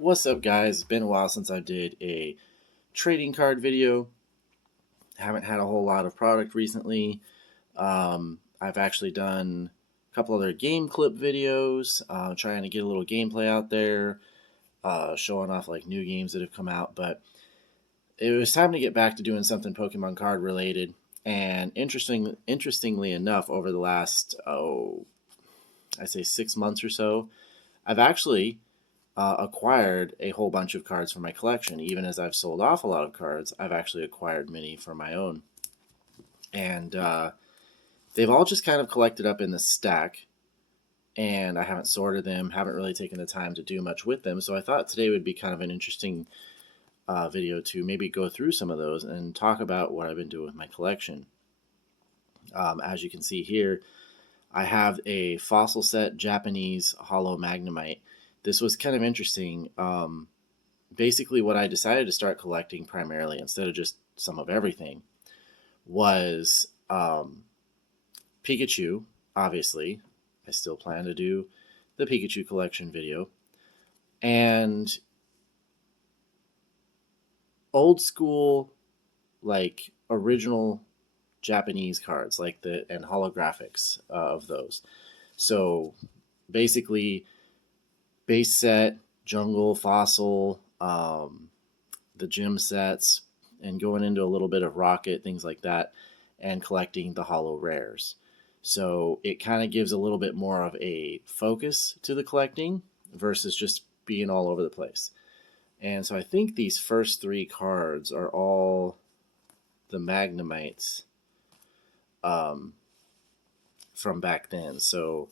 What's up, guys? It's been a while since I did a trading card video. Haven't had a whole lot of product recently. I've actually done a couple other game clip videos, trying to get a little gameplay out there, showing off like new games that have come out. But it was time to get back to doing something Pokemon card related. And interestingly enough, over the last I'd say 6 months or so, I've actually acquired a whole bunch of cards for my collection. Even as I've sold off a lot of cards, I've actually acquired many for my own. And they've all just kind of collected up in the stack, and I haven't sorted them, haven't really taken the time to do much with them. So I thought today would be kind of an interesting video to maybe go through some of those and talk about what I've been doing with my collection. As you can see here, I have a fossil set Japanese Holo Magnemite. This was kind of interesting. Basically, what I decided to start collecting primarily, instead of just some of everything, was Pikachu. Obviously, I still plan to do the Pikachu collection video. And old school, like original Japanese cards, like and holographics of those. So basically, base set, jungle, fossil, the gym sets, and going into a little bit of rocket, things like that, and collecting the holo rares. So it kind of gives a little bit more of a focus to the collecting versus just being all over the place. And so I think these first three cards are all the Magnemites from back then. So,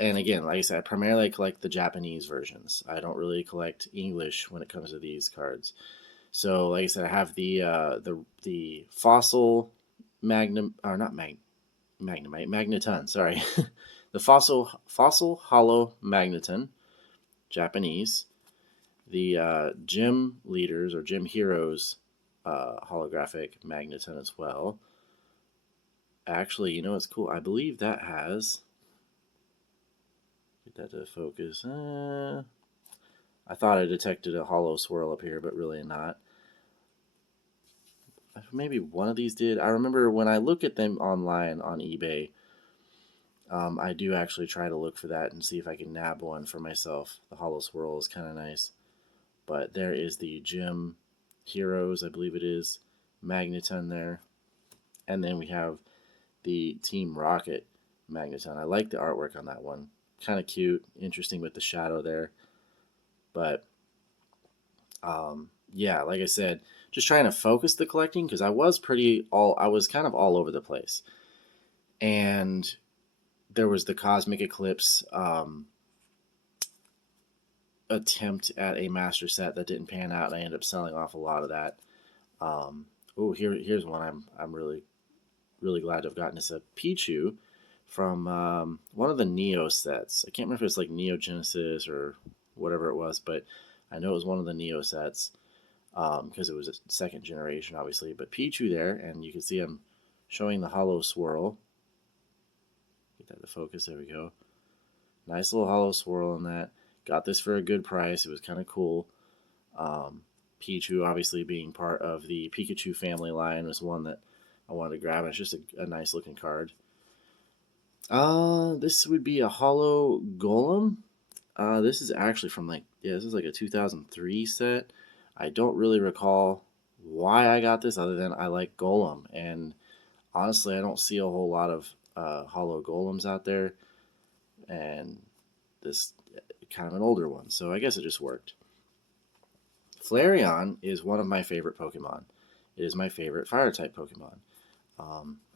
and again, like I said, I primarily collect the Japanese versions. I don't really collect English when it comes to these cards. So, like I said, I have the fossil Magnemite, Magneton. Sorry, the fossil Holo Magneton, Japanese. The gym leaders or gym heroes holographic Magneton as well. Actually, you know what's cool? I believe that has. Get that to focus. I thought I detected a holo swirl up here, but really not. Maybe one of these did. I remember when I look at them online on eBay, I do actually try to look for that and see if I can nab one for myself. The holo swirl is kind of nice. But there is the Gym Heroes, I believe it is, Magneton there. And then we have the Team Rocket Magneton. I like the artwork on that one. Kind of cute, interesting with the shadow there. But yeah, like I said, just trying to focus the collecting because I was kind of all over the place. And there was the Cosmic Eclipse attempt at a master set that didn't pan out, and I ended up selling off a lot of that. Here's one I'm really glad to have gotten. It's a Pichu from one of the Neo sets. I can't remember if it's like Neo Genesis or whatever it was, but I know it was one of the Neo sets because it was a second generation, obviously. But Pichu there, and you can see I'm showing the holo swirl. Get that to focus. There we go. Nice little holo swirl in that. Got this for a good price. It was kind of cool. Pichu, obviously being part of the Pikachu family line, was one that I wanted to grab. It's just a nice looking card. This would be a Holo Golem. This is actually from this is like a 2003 set. I don't really recall why I got this other than I like Golem. And honestly, I don't see a whole lot of Holo Golems out there. And this kind of an older one, so I guess it just worked. Flareon is one of my favorite Pokemon. It is my favorite Fire-type Pokemon.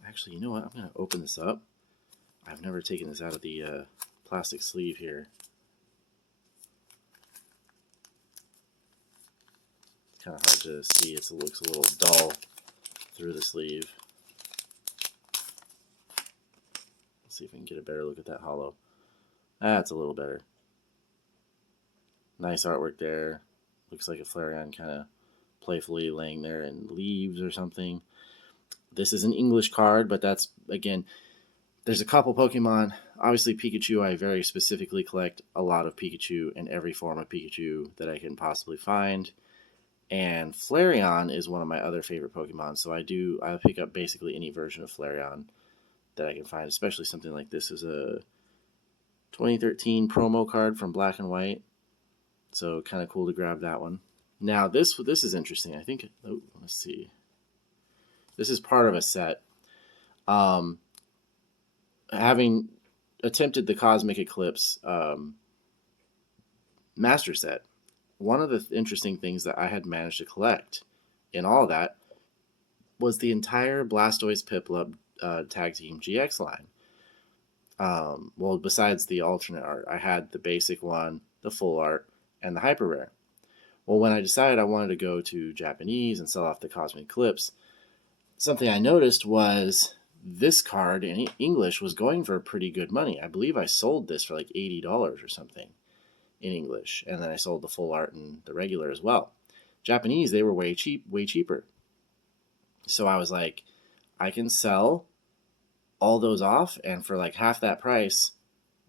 Actually, you know what? I'm going to open this up. I've never taken this out of the plastic sleeve here. It's kind of hard to see. It looks a little dull through the sleeve. Let's see if we can get a better look at that holo. That's a little better. Nice artwork there. Looks like a Flareon kind of playfully laying there in leaves or something. This is an English card, but that's, again, There's a couple Pokemon. Obviously, Pikachu, I very specifically collect a lot of Pikachu in every form of Pikachu that I can possibly find. And Flareon is one of my other favorite Pokemon, so I pick up basically any version of Flareon that I can find, especially something like this is a 2013 promo card from Black and White. So kind of cool to grab that one. Now this is interesting. I think, oh, let's see. This is part of a set. Having attempted the Cosmic Eclipse master set, one of the interesting things that I had managed to collect in all of that was the entire Blastoise Piplup Tag Team GX line. Well, besides the alternate art, I had the basic one, the full art, and the hyper rare. Well, when I decided I wanted to go to Japanese and sell off the Cosmic Eclipse, something I noticed was this card in English was going for pretty good money. I believe I sold this for like $80 or something in English, and then I sold the full art and the regular as well. Japanese, they were way cheaper. So I was like, I can sell all those off, and for like half that price,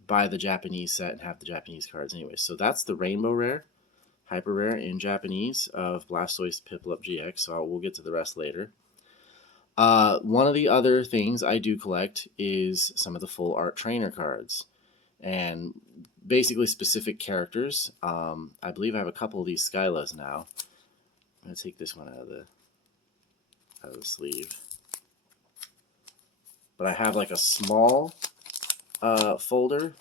buy the Japanese set and have the Japanese cards anyway. So that's the Rainbow Rare, Hyper Rare in Japanese of Blastoise Piplup GX. So we'll get to the rest later. One of the other things I do collect is some of the full art trainer cards, and basically specific characters. I believe I have a couple of these Skylas now. I'm gonna take this one out of the sleeve, but I have like a small folder,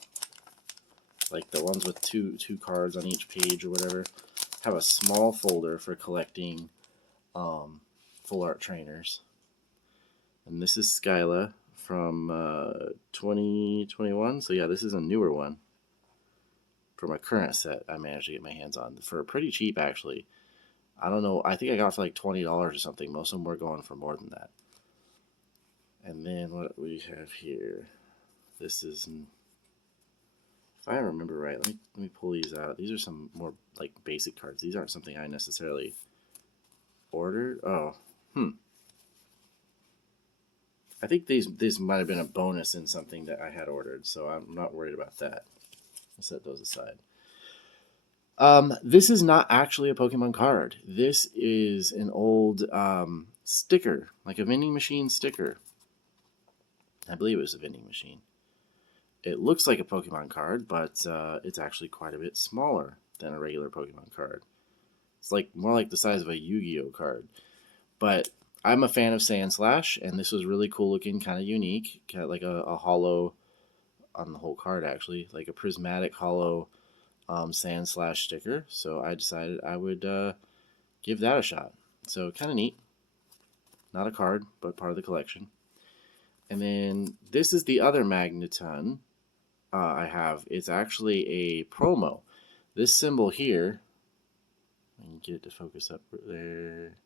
like the ones with two cards on each page or whatever. I have a small folder for collecting full art trainers. And this is Skyla from 2021. So yeah, this is a newer one from a current set I managed to get my hands on for pretty cheap, actually. I don't know. I think I got it for like $20 or something. Most of them were going for more than that. And then what we have here, this is, if I remember right, let me pull these out. These are some more like basic cards. These aren't something I necessarily ordered. Oh, I think these might have been a bonus in something that I had ordered, so I'm not worried about that. I'll set those aside. This is not actually a Pokemon card. This is an old sticker, like a vending machine sticker. I believe it was a vending machine. It looks like a Pokemon card, but it's actually quite a bit smaller than a regular Pokemon card. It's like more like the size of a Yu-Gi-Oh card. But I'm a fan of Sandslash, and this was really cool looking, kind of unique. Kind of like a holo on the whole card, actually. Like a prismatic holo Sandslash sticker. So I decided I would give that a shot. So kind of neat. Not a card, but part of the collection. And then this is the other Magneton I have. It's actually a promo. This symbol here, I can get it to focus up there.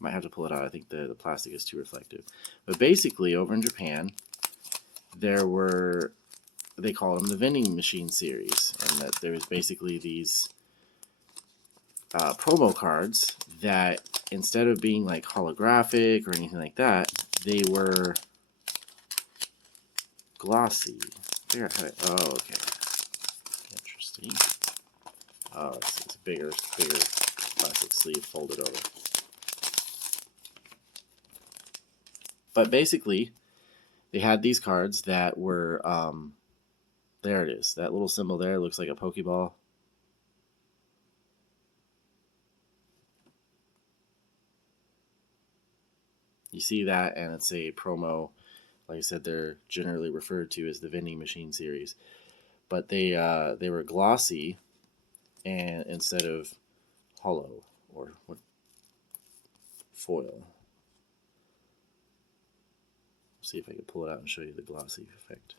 Might have to pull it out. I think the plastic is too reflective. But basically, over in Japan, there were, they call them the vending machine series, and that there was basically these promo cards that instead of being like holographic or anything like that, they were glossy. There, oh, okay, interesting. Oh, it's a bigger plastic sleeve folded over. But basically, they had these cards that were, there it is. That little symbol there looks like a Pokeball. You see that, and it's a promo. Like I said, they're generally referred to as the vending machine series. But they were glossy, and instead of hollow or what, foil. See if I can pull it out and show you the glossy effect.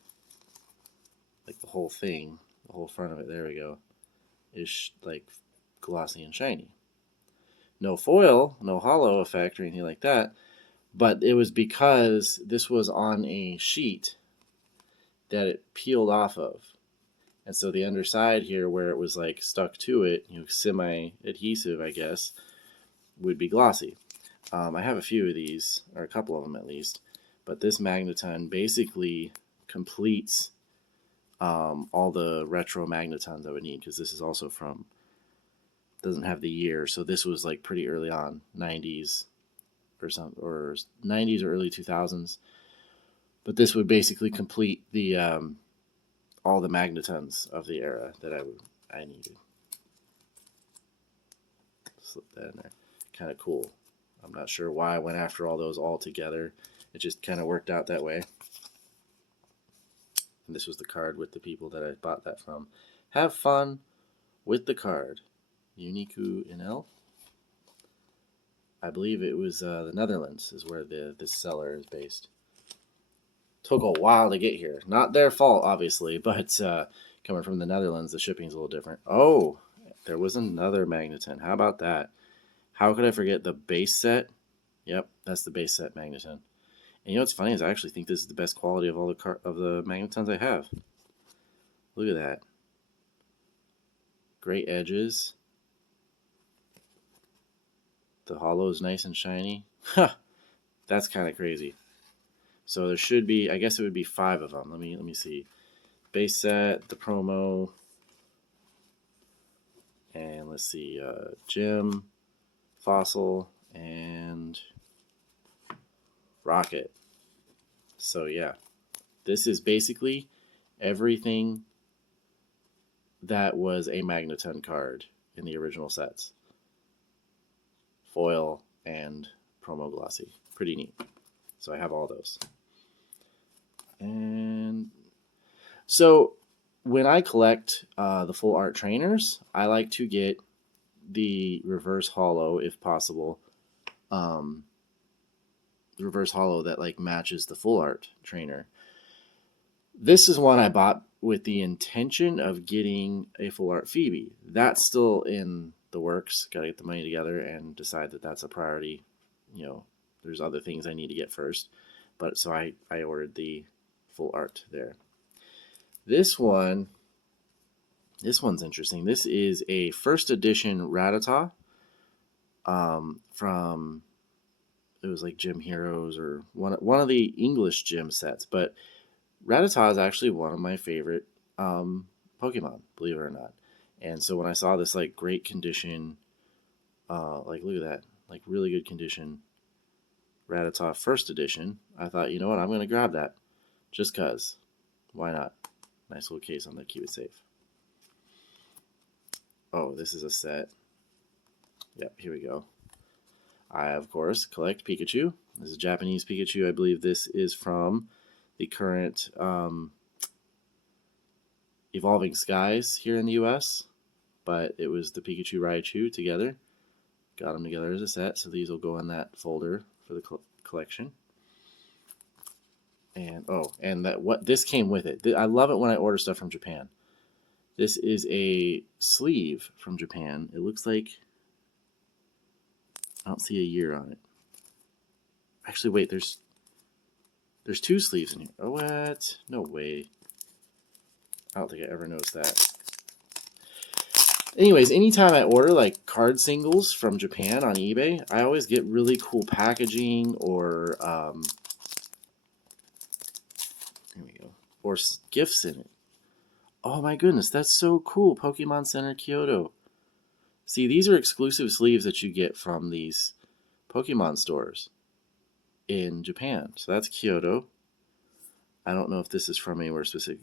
Like the whole thing, the whole front of it, there we go, is like glossy and shiny. No foil, no hollow effect or anything like that, but it was because this was on a sheet that it peeled off of. And so the underside here, where it was like stuck to it, you know, semi-adhesive, I guess, would be glossy. I have a few of these, or a couple of them at least. But this Magneton basically completes all the retro Magnetons I would need, because this is also from, doesn't have the year, so this was like pretty early on, 90s or 90s or early 2000s. But this would basically complete the all the Magnetons of the era that I needed. Slip that in there. Kind of cool. I'm not sure why I went after all those all together. It just kind of worked out that way. And this was the card with the people that I bought that from. Have fun with the card. Uniku NL. I believe it was the Netherlands is where this seller is based. Took a while to get here. Not their fault, obviously, but coming from the Netherlands, the shipping's a little different. Oh, there was another Magneton. How about that? How could I forget the base set? Yep, that's the base set Magneton. And you know what's funny is I actually think this is the best quality of all the Magnetons I have. Look at that. Great edges. The holo is nice and shiny. Ha! That's kind of crazy. So there should be, I guess it would be 5 of them. Let me see. Base set, the promo, and let's see, Gem, Fossil, and Rocket. So yeah, this is basically everything that was a Magneton card in the original sets. Foil and promo glossy. Pretty neat. So I have all those. And so when I collect the full art trainers, I like to get the reverse holo if possible. The reverse holo that like matches the full art trainer. This is one I bought with the intention of getting a full art Phoebe. That's still in the works. Got to get the money together and decide that that's a priority. You know, there's other things I need to get first. But so I ordered the full art there. This one's interesting. This is a first edition Ratata from, it was like Gym Heroes or one of the English gym sets. But Ratata is actually one of my favorite Pokemon, believe it or not. And so when I saw this like great condition, like look at that, like really good condition Ratata first edition, I thought, you know what, I'm going to grab that just because. Why not? Nice little case on that, keep it safe. Oh, this is a set. Yep, here we go. I, of course, collect Pikachu. This is a Japanese Pikachu. I believe this is from the current Evolving Skies here in the US, but it was the Pikachu Raichu together. Got them together as a set, so these will go in that folder for the collection. And oh, and that what this came with it. I love it when I order stuff from Japan. This is a sleeve from Japan. It looks like, I don't see a year on it. Actually, wait, there's 2 sleeves in here. Oh, what? No way. I don't think I ever noticed that. Anyways, anytime I order like card singles from Japan on eBay, I always get really cool packaging or here we go, or gifts in it. Oh my goodness, that's so cool. Pokemon Center Kyoto. See, these are exclusive sleeves that you get from these Pokemon stores in Japan. So that's Kyoto. I don't know if this is from anywhere specific.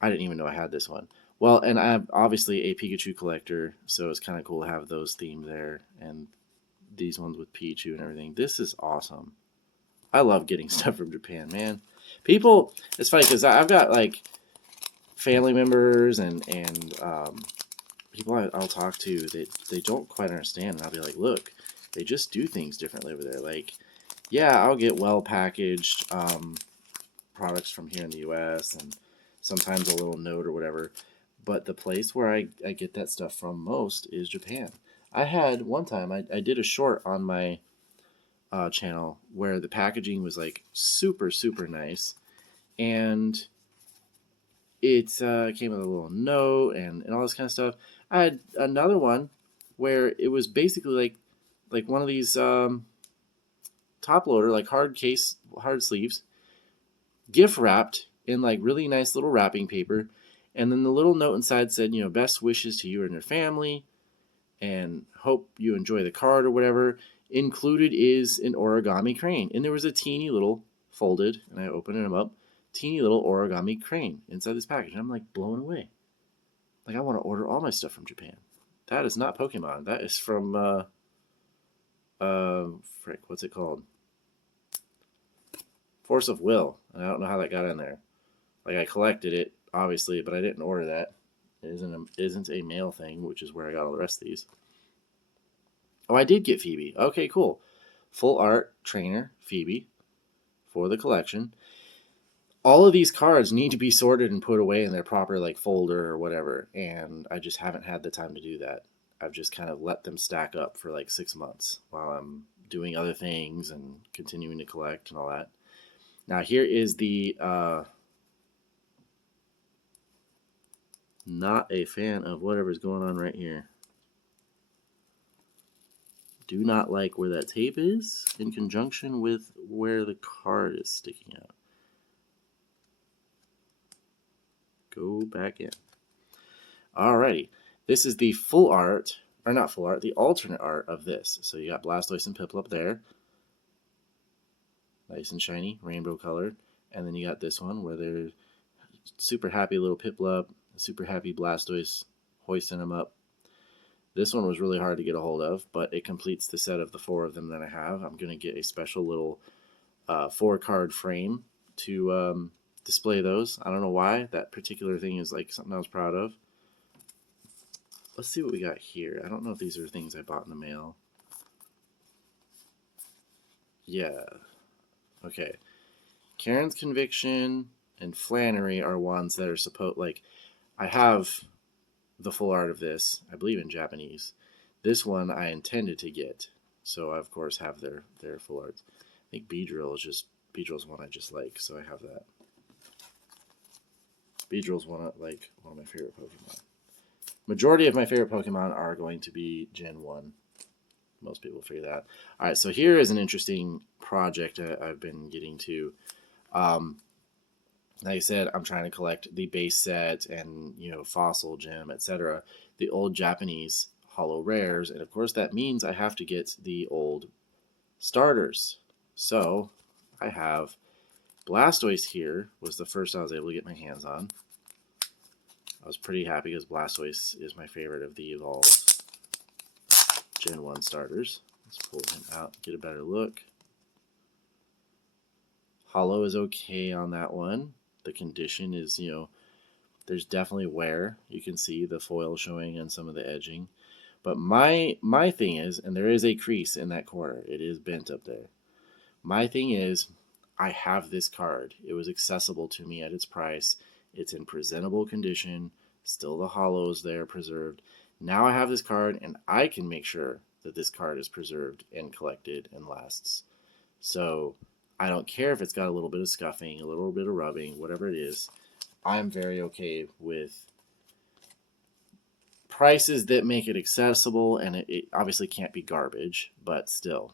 I didn't even know I had this one. Well, and I'm obviously a Pikachu collector, so it's kind of cool to have those themed there, and these ones with Pichu and everything. This is awesome. I love getting stuff from Japan, man. People, it's funny because I've got like family members and people I'll talk to that they don't quite understand, and I'll be like, look, they just do things differently over there. Like, yeah, I'll get well packaged products from here in the U.S. and sometimes a little note or whatever. But the place where I get that stuff from most is Japan. I had one time, I did a short on my channel where the packaging was like super, super nice. And it came with a little note and all this kind of stuff. I had another one where it was basically like one of these top loader, like hard case, hard sleeves, gift wrapped in like really nice little wrapping paper. And then the little note inside said, you know, best wishes to you and your family, and hope you enjoy the card or whatever. Included is an origami crane. And there was a teeny little folded, and I opened them up, teeny little origami crane inside this package. I'm like blown away. Like, I want to order all my stuff from Japan. That is not Pokemon. That is from, frick, what's it called? Force of Will. And I don't know how that got in there. Like, I collected it, obviously, but I didn't order that. It isn't a mail thing, which is where I got all the rest of these. Oh, I did get Phoebe. Okay, cool. Full art trainer Phoebe for the collection. All of these cards need to be sorted and put away in their proper like folder or whatever, and I just haven't had the time to do that. I've just kind of let them stack up for like 6 months while I'm doing other things and continuing to collect and all that. Now here is the not a fan of whatever's going on right here. Do not like where that tape is in conjunction with where the card is sticking out. Go back in. Alrighty. This is the full art, or not full art, the alternate art of this. So you got Blastoise and Piplup there. Nice and shiny, rainbow colored. And then you got this one where they're super happy little Piplup, super happy Blastoise, hoisting them up. This one was really hard to get a hold of, but it completes the set of the 4 of them that I have. I'm going to get a special little 4-card frame to display those. I don't know why. That particular thing is like something I was proud of. Let's see what we got here. I don't know if these are things I bought in the mail. Yeah. Okay. Karen's Conviction and Flannery are ones that are supposed, like, I have the full art of this, I believe in Japanese. This one I intended to get, so I of course have their full arts. I think Beedrill's one I just like, so I have that. Beedrill's one of my favorite Pokemon. Majority of my favorite Pokemon are going to be Gen 1. Most people figure that. Alright, so here is an interesting project I've been getting to. Like I said, I'm trying to collect the base set and, you know, fossil gem, etc. The old Japanese holo rares, and of course that means I have to get the old starters. So I have Blastoise here, was the first I was able to get my hands on. I was pretty happy because Blastoise is my favorite of the evolved Gen 1 starters. Let's pull him out, get a better look. Holo is okay on that one. The condition is, you know, there's definitely wear. You can see the foil showing and some of the edging. But my thing is, and there is a crease in that corner. It is bent up there. My thing is, I have this card. It was accessible to me at its price. It's in presentable condition. Still the holos there preserved. Now I have this card, and I can make sure that this card is preserved and collected and lasts. So I don't care if it's got a little bit of scuffing, a little bit of rubbing, whatever it is. I'm very okay with prices that make it accessible, and it obviously can't be garbage, but still.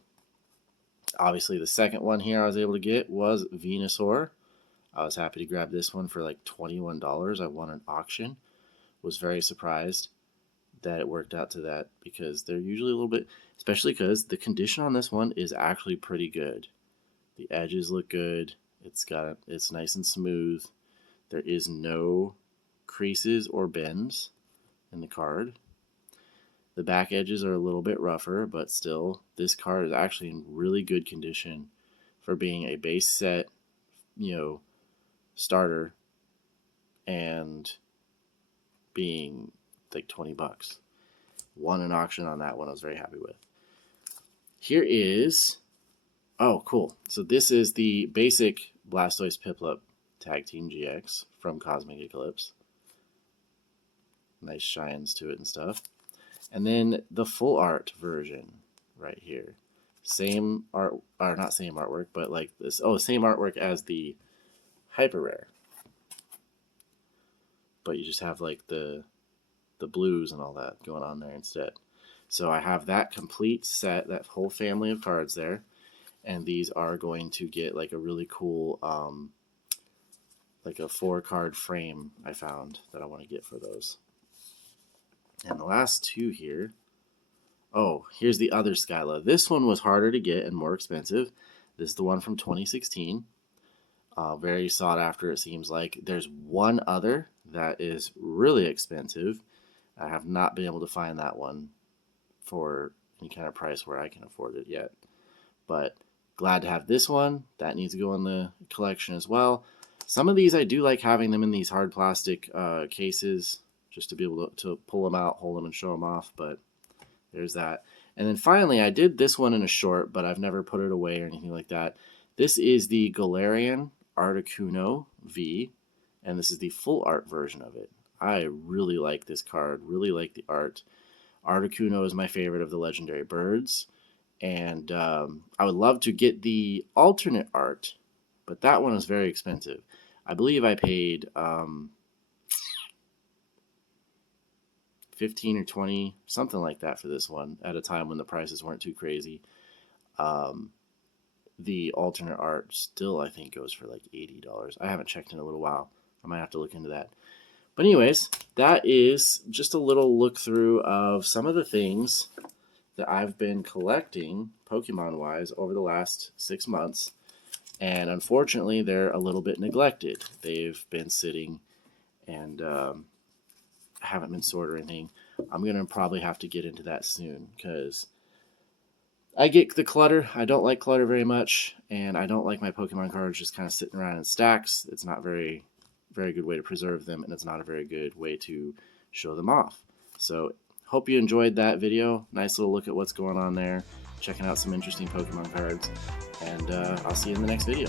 Obviously, the second one here I was able to get was Venusaur. I was happy to grab this one for like $21. I won an auction. Was very surprised that it worked out to that, because they're usually a little bit, especially because the condition on this one is actually pretty good. The edges look good. It's nice and smooth. There is no creases or bends in the card. The back edges are a little bit rougher, but still, this card is actually in really good condition for being a base set, you know, starter, and being like $20. Won an auction on that one. I was very happy with. Here is, oh, cool. So this is the basic Blastoise Piplup Tag Team GX from Cosmic Eclipse. Nice shines to it and stuff. And then the full art version right here. Same art, or not same artwork, but like this. Oh, same artwork as the Hyper Rare. But you just have like the blues and all that going on there instead. So I have that complete set, that whole family of cards there. and these are going to get like a really cool like a 4-card frame I found that I want to get for those. And the last two here. Oh, here's the other Skyla. This one was harder to get and more expensive. This is the one from 2016. Very sought after, it seems like. There's one other that is really expensive. I have not been able to find that one for any kind of price where I can afford it yet. But glad to have this one. That needs to go in the collection as well. Some of these I do like having them in these hard plastic cases just to be able to pull them out, hold them, and show them off. But there's that. And then finally, I did this one in a short, but I've never put it away or anything like that. This is the Galarian Articuno V, and this is the full art version of it. I really like this card, really like the art. Articuno is my favorite of the legendary birds, and I would love to get the alternate art, but that one is very expensive. I believe I paid 15 or 20, something like that for this one at a time when the prices weren't too crazy. The alternate art still, I think, goes for like $80. I haven't checked in a little while. I might have to look into that. But anyways, that is just a little look through of some of the things that I've been collecting Pokemon-wise over the last 6 months. And unfortunately, they're a little bit neglected. They've been sitting and haven't been sorted or anything. I'm going to probably have to get into that soon because I get the clutter. I don't like clutter very much, and I don't like my Pokemon cards just kind of sitting around in stacks. It's not very good way to preserve them, and it's not a very good way to show them off. So hope you enjoyed that video. Nice little look at what's going on there, checking out some interesting Pokemon cards, and I'll see you in the next video.